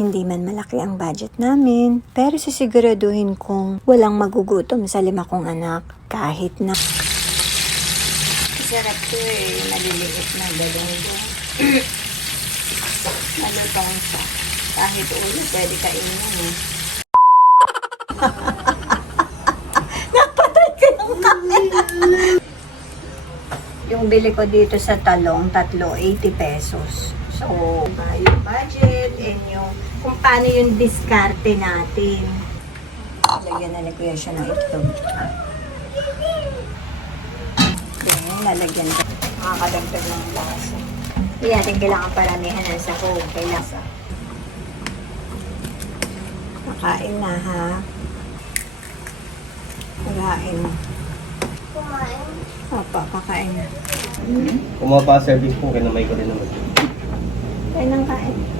Hindi man malaki ang budget namin, pero sisiguraduhin kong walang magugutom sa 5 kong anak. Kahit na... Sarap to eh, maliliit na galunggong. Malutong siya. Kahit ulo, pwede kainin eh. Napatay ko yung camera. Yung bili ko dito sa talong, 80 pesos. So, yung budget and yung kung paano yung diskarte natin. Lagyan na ko siya ng itlog. Then, lalagyan ko. Makakadagdag ng lasa. Hindi natin kailangan paramihan ng sahog. Kay lasa. Pakain na ha. Pakain na. Kumain. Opa, pakain na. Kung mapa-service po, kinamay ko rin naman. Kain ng kain.